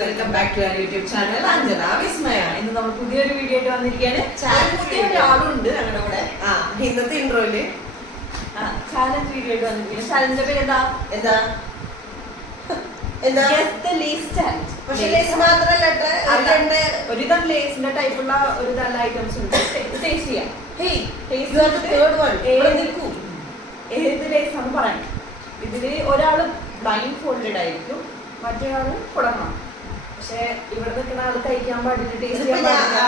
Welcome back to our YouTube channel Anjana Vismaya. ഇന്ന് നമ്മൾ പുതിയൊരു വീഡിയോ ആയിട്ട് വന്നിരിക്കുകയാണ്. പുതിയൊരാളുണ്ട് ഞങ്ങളുടെ കൂടെ. ഇന്നത്തെ ഇൻട്രോയില് ചാലഞ്ച് വീഡിയോ ആയിട്ട് വന്നിരിക്കുകയാണ്. ചാലഞ്ചിന്റെ പേര് എന്താ? ഒരുതരം ലേസിന്റെ ടൈപ്പുള്ള ഒരു നല്ല ഐറ്റംസ് ഉണ്ട്. ടേസ്റ്റ് ചെയ്യാം. ഏത് ലേസാന്ന് പറയാം. ഇതില് ഒരാള് ബ്ലൈൻഡ് ഫോൾഡഡ് ആയിരിക്കും, മറ്റൊരാള് കൊടുക്കണം. പക്ഷെ ഇവിടെ നിൽക്കുന്ന ആള് കഴിക്കാൻ പാടില്ല, ടേസ്റ്റ് ചെയ്യാൻ പാടില്ല.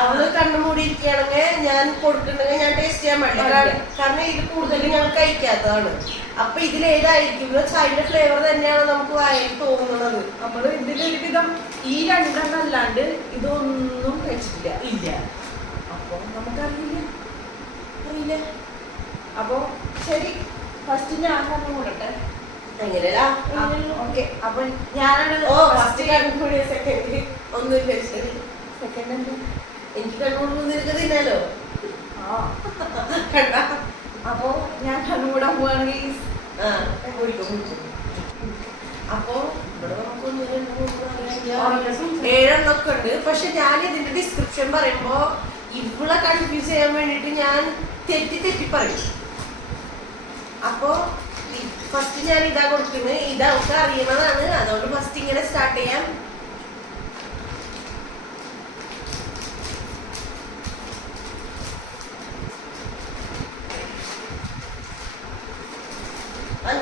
അവള് കണ്ണുമൂടിയിരിക്കുകയാണെങ്കിൽ ഞാൻ കൊടുക്കണമെങ്കിൽ ഞാൻ ടേസ്റ്റ് ചെയ്യാൻ പാടില്ല. കാരണം ഇത് കൂടുതലും ഞാൻ കഴിക്കാത്തതാണ്. അപ്പൊ ഇതിലേതായിരിക്കും ചായന്റെ ഫ്ലേവർ തന്നെയാണ് നമുക്ക് വായിൽ തോന്നുന്നത്. നമ്മള് ഇതിലൊരുവിധം ഈ രണ്ടെണ്ണം അല്ലാണ്ട് ഇതൊന്നും കഴിച്ചിട്ടില്ല. ഇല്ല. അപ്പൊ നമുക്കറിയില്ല. അപ്പൊ ശരി, ഫസ്റ്റ് ഞാൻ കണ്ണു കൂടട്ടെ. അപ്പൊ ഞാനാണ് സെക്കൻഡ്. ഒന്നുമില്ല, സെക്കൻഡ് എനിക്ക് കണ്ണുകൊണ്ട് നിനക്ക് തിന്നാലോ. കണ്ട. അപ്പൊ ഞാൻ കണ്ണുകൂടാൻ പോവാണെങ്കിൽ അപ്പൊ ഇവിടെ നമുക്ക് 7 ഉണ്ട്. പക്ഷെ ഞാൻ ഇതിന്റെ ഡിസ്ക്രിപ്ഷൻ പറയുമ്പോ ഇവളെ കൺഫ്യൂസ് ചെയ്യാൻ വേണ്ടിട്ട് ഞാൻ തെറ്റി പറയും. അപ്പൊ ഫസ്റ്റ് ഞാൻ ഇതാ കൊടുക്കുന്നത്. ഇതൊക്കെ അറിയണതാണ്, അതുകൊണ്ട് ഫസ്റ്റ് ഇങ്ങനെ സ്റ്റാർട്ട് ചെയ്യാം.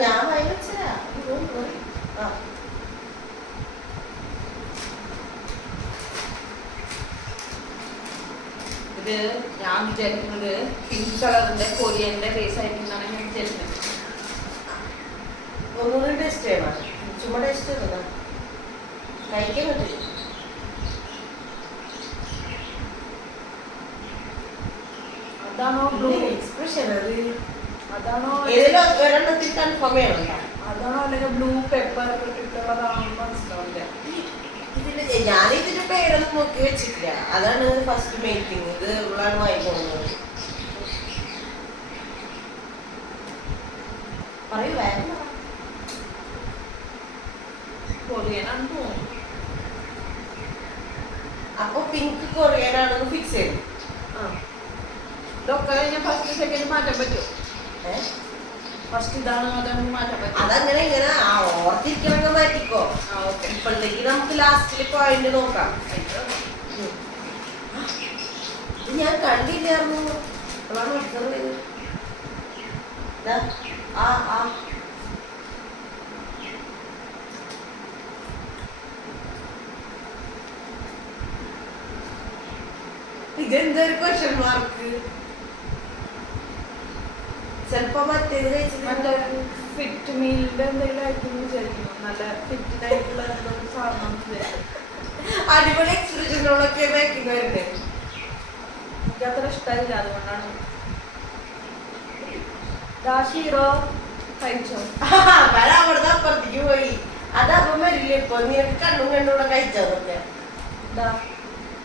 ഞാൻ വായിച്ചാ ഇത് ഞാൻ വിചാരിക്കുന്നത് പിങ്ക് കളറിന്റെ കൊറിയന്റെ ബേസ് ആയിരിക്കുന്നതാണ് ഞാൻ വിചാരിക്കുന്നത്. ഒന്നുകൂടി ടേസ്റ്റ് ചെയ്യണം. ചുമ്മാ ടേസ്റ്റ് ചെയ്തതാ കഴിക്കാൻ പറ്റില്ല. അതാണോ ബ്ലൂ എക്സ്പ്രഷൻ? അതാണോ ഒരെണ്ണത്തിൽ കൺഫേം ചെയ്യണം. അതാണോ അല്ലെങ്കിൽ ബ്ലൂ പെപ്പർ ഇട്ടുള്ളതാണോ മനസ്സിലാവില്ല. ഞാനിതിന്റെ പേരൊന്നും നോക്കി വെച്ചിട്ടില്ല. അതാണ് ഫസ്റ്റ് മേക്കിംഗ്. ഇത് ഇവളാണ് വായിക്കുന്നത്. പറയൂ. കൊറിയനാണെന്ന് തോന്നുന്നു. അപ്പൊ പിങ്ക് കൊറിയനാണെന്ന് ഫിക്സ് ചെയ്തു. ഇതൊക്കെ കഴിഞ്ഞാൽ ഫസ്റ്റ് സെക്കൻഡ് മാറ്റാൻ പറ്റുമോ? ഫസ്റ്റ് ഇതാണ് അതാണ് മാറ്റാൻ പറ്റും. അതങ്ങനെ ഇങ്ങനെ ഓർത്തിരിക്കണമെങ്കിൽ മാറ്റിക്കോ. ഇപ്പോഴത്തേക്ക് നമുക്ക് ലാസ്റ്റില് പോയിന്റ് നോക്കാം. ഇത് ഞാൻ കണ്ടില്ലായിരുന്നു. അതാണ് ഒബ്സർവ് ചെയ്തത്. ഇതെന്തൊരു ക്വസ്റ്റ്യൻ മാർക്ക്. ചിലപ്പോ മറ്റേത് കഴിച്ചിട്ട് ഫിറ്റ് മീലിന്റെ എന്തെങ്കിലും ആയിരിക്കും വിചാരിക്കുന്നു. നല്ല ഫിറ്റ് ആയിട്ടുള്ള സാധനം. അടിപൊളി എക്സ്പ്രഷനോളൊക്കെ മേക്കിംഗ് വരുന്നത്. എനിക്ക് അത്ര ഇഷ്ടമില്ല, അതുകൊണ്ടാണ്. ഹീറോ കഴിച്ചോ? അവിടുന്ന് അപ്പുറത്തേക്ക് പോയി. അതപ്പം വരില്ല. ഇപ്പൊ നിനക്ക് കണ്ണും കണ്ണൂടെ കഴിച്ചതൊക്കെ.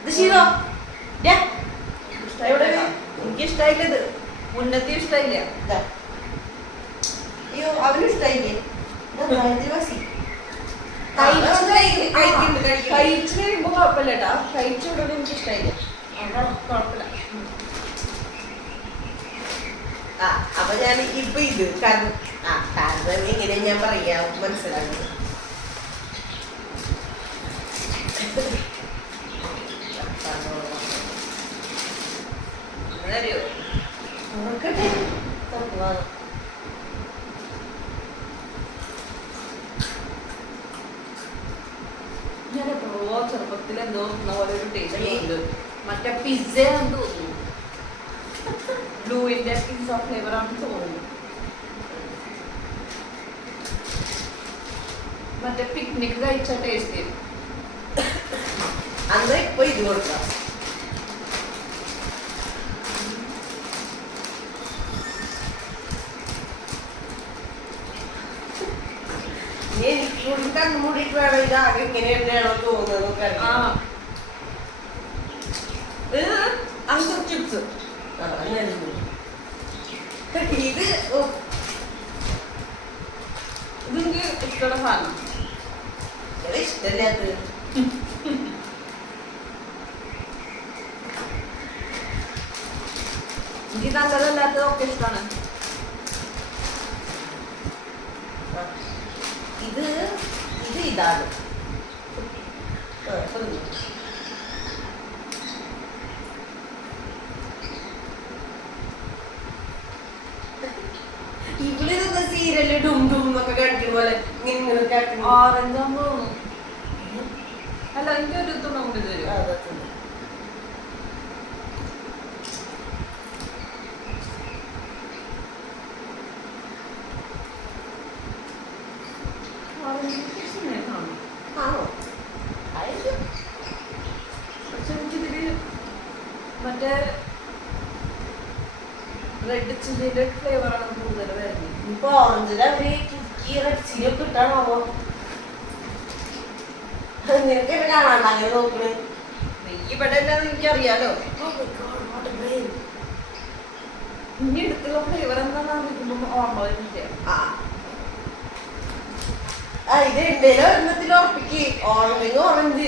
ഇത് ഷീറോ എനിക്ക് ഇഷ്ടായില്ല. ഇത് മുന്നത്തെ ഇഷ്ടായില്ല. അയ്യോ, അവനും ഇഷ്ടായില്ലേ? കഴിച്ചു കഴിയുമ്പോ കുഴപ്പമില്ല കേട്ടാ. കഴിച്ചുകൊണ്ടത് എനിക്ക് ഇഷ്ടായില്ല. കുഴപ്പമില്ല. അപ്പൊ ഞാൻ ഇപ്പൊ ഇത് കാരണം എങ്ങനെ ഞാൻ പറയാ മനസ്സിലാക്കി. ഞാൻ എപ്പോഴോ ചെറുപ്പത്തിൽ എന്തോ പോലെ ഒരു ടേസ്റ്റ് ഉണ്ട്. മറ്റേ പിസ്സ ആണെന്ന് തോന്നുന്നു. ബ്ലൂവിന്റെ പിസ്സ ഫ്ലേവർ ആണെന്ന് തോന്നുന്നു. മറ്റേ പിക്നിക് കഴിച്ച ടേസ്റ്റ്. അന്ന് ഇപ്പൊ ഇത് കൊടുക്കാം. എനിക്ക് കണ്ണുമൂടിയിട്ട് വേണം ഇതാകെ ഇങ്ങനെ തന്നെയാണോ തോന്നുന്നത്. അങ്കർ ചിപ്സ് ഇത് ഇതെനിക്ക് ഇഷ്ടമുള്ള സാധനം. ഇഷ്ടല്ലാത്ത എനിക്ക് നല്ലതല്ലാത്തതൊക്കെ ഇഷ്ടമാണ്. ഇത് ഇതാണ് ഇവളിതൊക്കെ സീരിയല് ഡും ഡും എന്നൊക്കെ കാണിക്കുന്ന പോലെ ഇങ്ങനെ ഓറഞ്ച് ആകുമ്പോ അല്ല എനിക്ക് ഒരു തുണ കൊണ്ട് തരും. പക്ഷെ എനിക്കിതില് മറ്റേ റെഡ് ചില്ലിന്റെ ഫ്ലേവറാണ് കൂടുതൽ വരുന്നത്. ഇപ്പൊ ഓറഞ്ചില് അവര് കുക്കി റെഡ് ചില്ലി ഒക്കെ ഇട്ടാണോ നിനക്ക് എന്നെ കാണാണ്ട അങ്ങനെ നോക്കണേ. ഇവിടെ എല്ലാം എനിക്കറിയാലോ. ഇനി എടുത്തുള്ള ഫ്ലേവർ എന്താണെന്ന് ഓർമ്മ വരുന്നില്ല. ഇത് എന്തേലും ഒരെണ്ണത്തിൽ ഉറപ്പിക്ക്. ഓറഞ്ച് ഓറഞ്ച്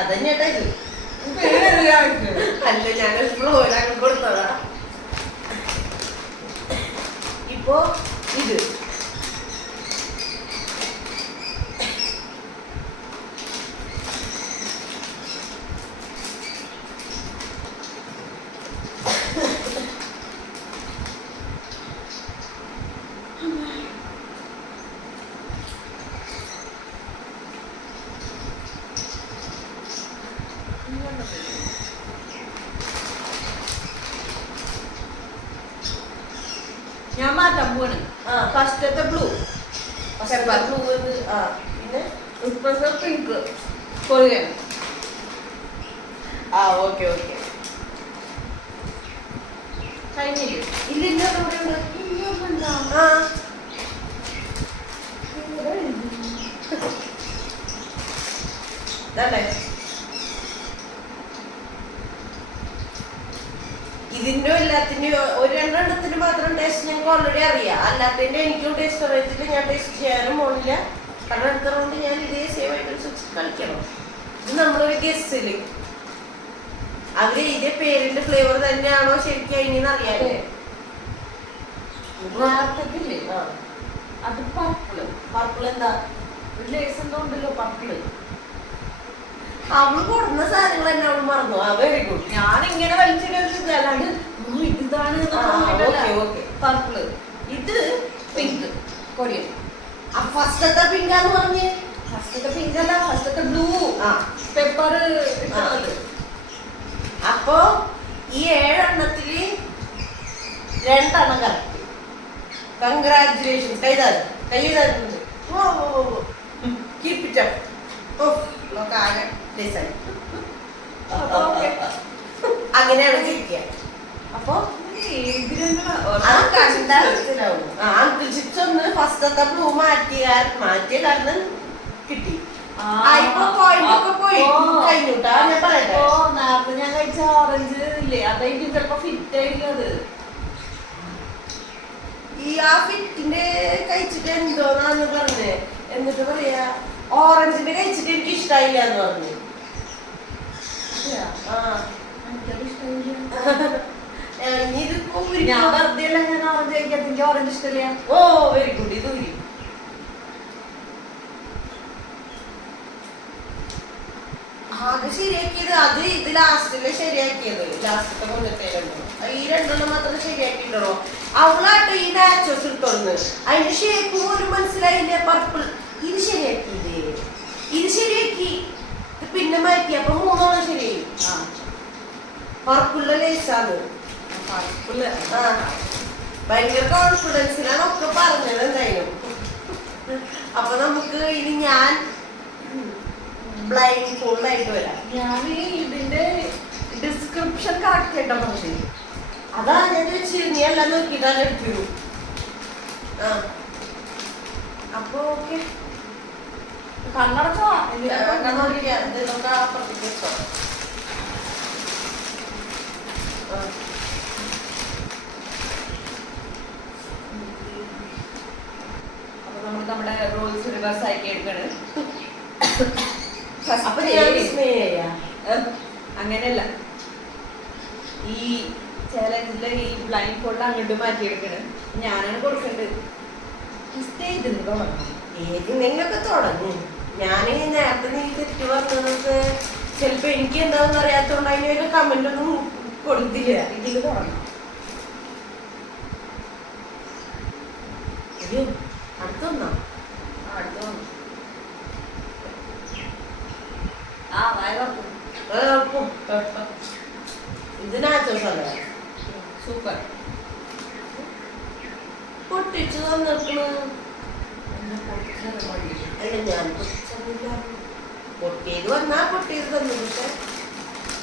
അതന്നെട്ടാ ഇത്. അല്ല ഞാൻ ഫ്ലോയിലാക്കി കൊടുത്തതാ. ഇപ്പൊ ഇത് ഞാൻ മാറ്റാൻ പോവാണ്. ഫസ്റ്റത്തെ ബ്ലൂ ബ്ലൂ പിന്നെ ഇപ്പോഴത്തെ പിങ്ക് കൊറിയൻ. ഓക്കെ ഓക്കെ കഴിഞ്ഞില്ലേ? ഇല്ല ഇതല്ലേ ഇതിന്റെ എല്ലാത്തിന്റെ ഒരു രണ്ടെണ്ണത്തിന് മാത്രം ടേസ്റ്റ് ഞങ്ങൾക്ക് ഓൾറെഡി അറിയാം. അല്ലാത്തതിന്റെ എനിക്കും ടേസ്റ്റ് അറിയത്തില്ല. ഞാൻ ടേസ്റ്റ് ചെയ്യാനും പോണില്ല. കാരണം അടുത്ത റൗണ്ട് ഞാൻ ഇതേ സെയിം ഐറ്റംസ് കളിക്കണം. ഇത് നമ്മളൊരു ഗസ്സില് അവര് ഇതേ പേരിന്റെ ഫ്ലേവർ തന്നെയാണോ ശരിക്കും അതിനെന്ന് അറിയാലേ. അത് പർപ്പിള്. പർപ്പിൾ എന്താ ലേസ് എന്തോ ഉണ്ടല്ലോ പർപ്പിള്. അവള് കൊടുന്ന സാധനങ്ങൾ തന്നെ അവള് മറന്നു. Very good. ഞാൻ ഇങ്ങനെ വലിച്ചിട്ട് അല്ലാണ്ട് ഇതാണ് പർപ്പിള്. ഇത് പിങ്ക് കൊറിയൻ. ഫസ്റ്റത്തെ പിങ്കാന്ന് പറഞ്ഞ് ഫസ്റ്റത്തെ പിങ്ക് അല്ല, ഫസ്റ്റത്തെ ബ്ലൂ പെപ്പർ ഇട്ടത്. അപ്പൊ ഈ 7 എണ്ണത്തില് 2 എണ്ണം കറക്റ്റ്. കൺഗ്രാറ്റുലേഷൻസ്. കൈതാരുന്നുണ്ട്. Keep it up. ആകെ ഡിസൈൻ അങ്ങനെയാണ് ജയിക്കുക. അപ്പൊ അങ്കിൾ ചിപ്സ് ഒന്ന് ഫസ്റ്റത്തെ ബ്ലൂ മാറ്റിയ കാരണം കിട്ടി. കഴിഞ്ഞുട്ടാ ഞാൻ പറയട്ടെ. നേരത്തെ ഞാൻ കഴിച്ച ഓറഞ്ച് ഇല്ലേ, അതായിരിക്കും ചിലപ്പോ ഫിറ്റ് ആയിരിക്കും. അത് ആ ഫിറ്റിന്റെ കഴിച്ചിട്ട് എന്തോന്നാന്ന് പറഞ്ഞേ. എന്നിട്ട് പറയാ ഓറഞ്ചിന്റെ കഴിച്ചിട്ട് എനിക്ക് ഇഷ്ടായില്ല എന്ന് പറഞ്ഞു. ഞാൻ വെറുതെ അല്ല ഞാൻ ഓറഞ്ച് കഴിക്കാത്ത. എനിക്ക് ഓറഞ്ച് ഇഷ്ടമില്ല. Very good. ഇത് ഊരി ആകെ ശരിയാക്കിയത് അത് ഇത് ലാസ്റ്റില് ശരിയാക്കിയത്. ലാസ്റ്റത്തെ കൊല്ലത്തേലുണ്ടോ ഈ 2 എണ്ണം മാത്രം ശരിയാക്കിയിട്ടുണ്ടോ. അവളാട്ടോ ഈ നാച്ചോസ് ഇട്ടോന്ന്. അതിന്റെ ഷേപ്പ് പോലും മനസ്സിലായില്ല. പർപ്പിൾ ഇത് ശരിയാക്കിയില്ലേ. ഇത് ശരിയാക്കി പിന്നെ മാറ്റി. അപ്പൊ 3 എണ്ണം ശരിയായി. പർപ്പിളിലെ ലേസാണ്. ഭയങ്കര കോൺഫിഡൻസിലാണ് ഒക്കെ പറഞ്ഞത്. എന്തായാലും അപ്പൊ നമുക്ക് ഇനി ഞാൻ ബ്ലൈൻഡ് ഫോൾഡായിട്ട് വരാം. ഞാൻ ഇതിന്റെ ഡിസ്ക്രിപ്ഷൻ കറക്റ്റ് ആയിട്ടാ പക്ഷേ അതാ ഞാൻ ചോദിച്ചു. നീ എല്ലാം നോക്കിയിട്ടാണ് എടുത്തിരുന്നു. അപ്പൊ ഓക്കെ കണ്ണടച്ചോ ഇതൊക്കെ അപ്പുറത്തേക്ക് വെച്ചോ. അപ്പൊ നമ്മൾ നമ്മുടെ റോൾസ് റിവേഴ്സ് ആക്കി എടുക്കാണ്. അപ്പൊ ഞാൻ വിസ്മയ അങ്ങനെയല്ല, ഈ ചാലഞ്ചില് ഈ ബ്ലൈൻഡ് ഫോൾഡ് അങ്ങോട്ട് മാറ്റിയെടുക്കണ്. ഞാനാണ് കൊടുക്കേണ്ടത്. സ്റ്റേജിൽ നിന്ന് തുടങ്ങണം. ഏതിനെങ്കിലൊക്കെ തുടങ്ങി. ഞാൻ നേരത്തെ നീ തെറ്റ് പറഞ്ഞത് ചിലപ്പോ എനിക്ക് എന്താണെന്ന് അറിയാത്തോണ്ട് അതിന് കമന്റ് ഒന്നും കൊടുത്തില്ല. ഇതിൽ തുടങ്ങണം. അയ്യോ അടുത്തൊന്നാ അടുത്ത വന്നു. ആ വായ തുറക്കും. ഇതിനകത്തോട്ടല്ലേ സൂപ്പർ. പൊട്ടിച്ചു തന്നിരിക്കണു. അല്ല ഞാൻ പൊട്ടിയത് വന്നാ പൊട്ടിയത് തന്നു.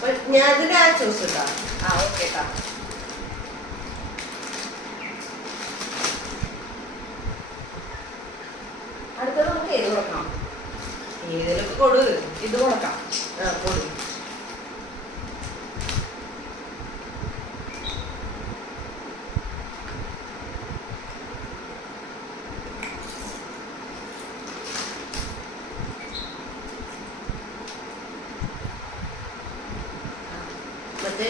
പക്ഷെ ഞാൻ ഇതിന്റെ ആച്ചോസ് ഇട്ടാ. ആ ഓക്കെ ട്ടാ. അടുത്തത് നമുക്ക് ഏത് കൊടുക്കണം? ഏതിലൊക്കെ കൊടു. ഇത് കൊടുക്കാം. ആ കൊടു. മറ്റേ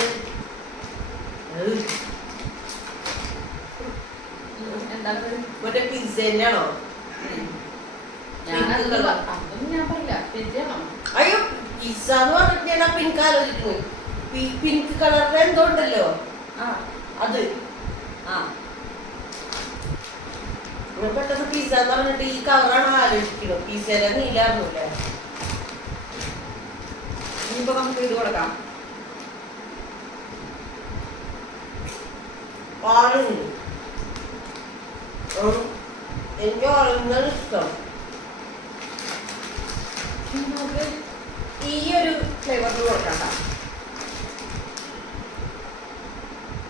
എന്താണ്? മറ്റേ പിസ്സേന്റെ ആണോ? അതൊന്നും ഞാൻ പറയില്ല. പിസ്സയാണോ? അയ്യോ പിസ്സ എന്ന് പറഞ്ഞിട്ട് ഞാൻ പിങ്ക് ആലോചിക്കുന്നു. പിങ്ക് കളറിന്റെ എന്തോ ഉണ്ടല്ലോ ആ അത്. ആ ഞാൻ പെട്ടെന്ന് പിസ്സ എന്ന് പറഞ്ഞിട്ട് ഈ കളറാണ് ആലോചിക്കുന്നത്. പിസ്സയുടെ നീലായിരുന്നില്ലേ? ഇനിയിപ്പോ നമുക്ക് ഇത് കൊടുക്കാം. ഓറഞ്ച്. എനിക്ക് ഓറഞ്ചാണ് ഇഷ്ടം. നമുക്ക് ഈ ഒരു ഫ്ലേവറിൽ കൊടുക്കണ്ട.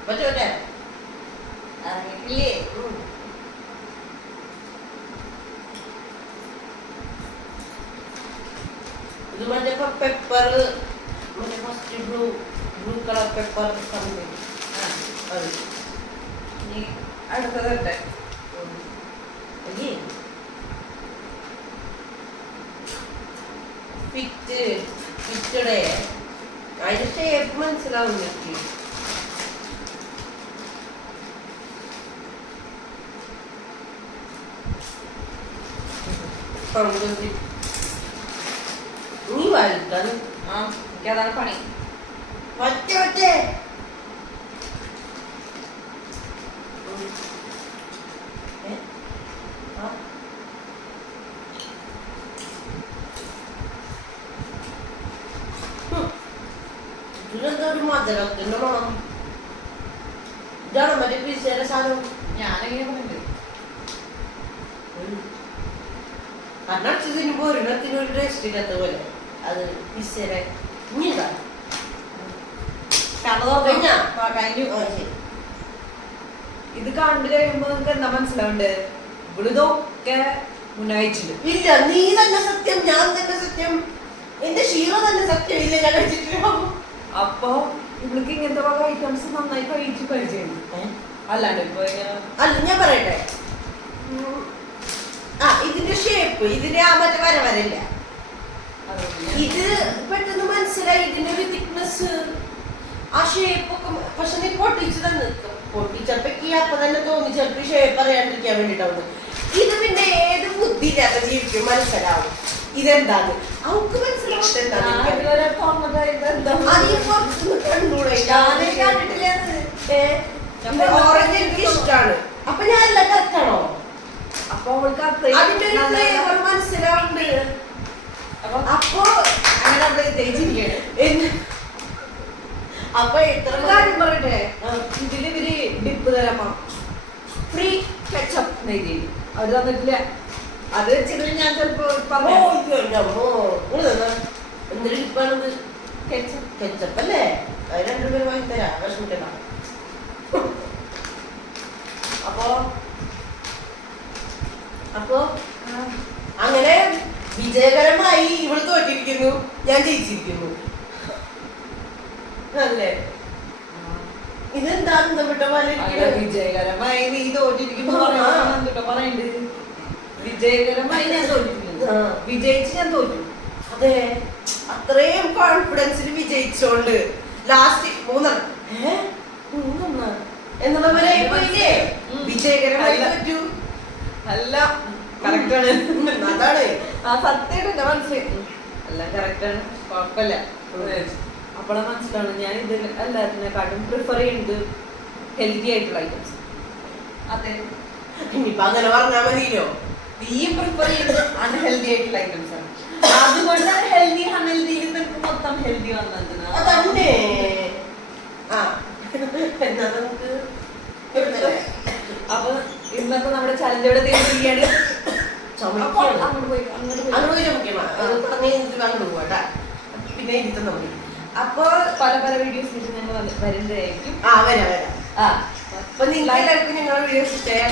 മറ്റേ ഇല്ലേ? ഇത് മറ്റേ പെപ്പർ, മറ്റേ first blue colour pepper something. അത് ഇനി അടുത്തത് ഫിറ്റഡേ അതിന്റെ ഷേപ്പ് മനസ്സിലാവും എനിക്ക്. നീ വായിക്കാൻ ആ എനിക്കതാണ് പണി. ഒറ്റ ഒറ്റേ ഇതിലെന്താ ഒരു മധുരത്തിന്റെ മണം? ഇതാണോ മറ്റേ പിസ്സയുടെ സാധനം? ഞാനെങ്ങനെ പറയുന്നത്? അന്നടിച്ചതിന് ഒരെണ്ണത്തിന് ഒരു ടേസ്റ്റ് ഇല്ലാത്ത പോലെ. അത് പിസ്സയുടെ ഇനിതാ കഴിഞ്ഞു. ഇത് കണ്ടു കഴിയുമ്പോ നിങ്ങൾക്ക് എന്താ മനസ്സിലാവുണ്ട്? ഇവിടുതൊക്കെ മുന്നയിച്ചിട്ടുണ്ട്. ഇല്ല, നീ തന്നെ സത്യം, ഞാൻ തന്നെ സത്യം, എന്റെ ഷീറോ തന്നെ സത്യം. ഇല്ല ഞാൻ കഴിച്ചിട്ടില്ല. അപ്പൊ ഇവൾക്ക് ഇങ്ങനത്തെ വക ഐറ്റംസ് നന്നായി കഴിച്ച് പരിചയം. അല്ലാണ്ട് ഇപ്പൊ അല്ല ഞാൻ പറയട്ടെ, ആ ഇതിന്റെ ഷേപ്പ്, ഇതിന്റെ ആ മറ്റേ വരല്ല, ഇത് പെട്ടെന്ന് മനസ്സിലായി. ഇതിന്റെ ഒരു തിക്നെസ്, ആ ഷേപ്പ് ഒക്കെ. പക്ഷെ നീ പൊട്ടിച്ചു തന്നെ പൊട്ടിച്ചപ്പക്ക് അപ്പൊ തന്നെ തോന്നി ചിലപ്പോ ഷേപ്പ് അറിയാണ്ടിരിക്കാൻ വേണ്ടിട്ടാവുന്നു. ഇത് പിന്നെ ഏത് ബുദ്ധി ഇല്ലാത്ത ജീവിക്കും മനസ്സിലാവും ഇതെന്താണ്. അവക്ക് മനസ്സിലാവട്ടെ ഓറഞ്ച് എനിക്ക് ഇഷ്ടമാണ്. അപ്പൊ ഞാൻ എല്ലാം കറക്റ്റാണോ? അപ്പൊ അവൾക്ക് അതിന്റെ ഒരു ഫ്ലേവർ മനസ്സിലാവുന്നുണ്ട്. അപ്പൊ അങ്ങനെ അവള് ജയിച്ചിരിക്കുകയാണ്. അപ്പൊ എത്ര കാര്യം പറയട്ടെ, ഇതില് ഇവര് ഡിപ്പ് തരാമോ? ഫ്രീ കെച്ചപ്പ് നെയ്തി അവര് തന്നിട്ടില്ല. അത് വെച്ചിട്ട് ഞാൻ ചിലപ്പോ പറഞ്ഞു എന്തൊരു ഡിപ്പാണിത്? കെച്ചപ്പ്. കെച്ചപ്പ് അല്ലേ? അത് രണ്ടുപേരും വാങ്ങി തരാം, വിഷമിക്കണ്ട. അപ്പൊ അപ്പൊ അങ്ങനെ വിജയകരമായി ഇവള് തോറ്റിരിക്കുന്നു, ഞാൻ ജയിച്ചിരിക്കുന്നു അല്ലേ? ഇതെന്താ വിട്ട പോലെ വിജയകരമായി നീ തോറ്റിരിക്കുന്നു പറയണ്ട്. വിജയകരമായി ഞാൻ തോറ്റിട്ടുണ്ട്. വിജയിച്ച് ഞാൻ തോറ്റു. അതെ, അത്രയും കോൺഫിഡൻസിൽ വിജയിച്ചോണ്ട് ലാസ്റ്റ് 3 എന്നുള്ള പോലെ ആയിപ്പോയില്ലേ? വിജയകരമായി തോറ്റു. അല്ല, കറക്റ്റാണ്. അതാണ് സത്യമായിട്ട് എന്റെ മനസ്സിലായി. എല്ലാം കറക്റ്റാണ്, കുഴപ്പമില്ല. അപ്പോഴാ മനസ്സിലാണ് ഞാൻ ഇത് എല്ലാത്തിനെക്കാട്ടും പ്രിഫർ ചെയ്യുന്നത് ഹെൽത്തി ആയിട്ടുള്ള ഐറ്റംസ്. അതെ, ഇനിയിപ്പൊ അങ്ങനെ പറഞ്ഞാൽ മതിയല്ലോ. നീ പ്രിഫർ ചെയ്യുന്നത് അൺഹെൽത്തി ആയിട്ടുള്ള ഐറ്റംസ് ആണ്. അതുകൊണ്ടാണ് ഹെൽത്തി അൺഹെൽത്തിയിൽ നിനക്ക് മൊത്തം ഹെൽത്തി വന്നത്. അതന്നെ. ആ എന്നാ നമുക്ക് അപ്പൊ ഇന്നത്തെ നമ്മുടെ ചലഞ്ചോടെ തീർന്നിരിക്കുകയാണ്. അങ്ങോട്ട് പോയി പിന്നെ ഇരുത്തുന്ന മതി. അപ്പൊ പല പല വീഡിയോസ് ഞങ്ങൾ വരുന്നതായിരിക്കും. വരാം. അപ്പൊ നിങ്ങൾക്ക് എല്ലാവർക്കും ഞങ്ങളുടെ വീഡിയോസ് ഇഷ്ടമായി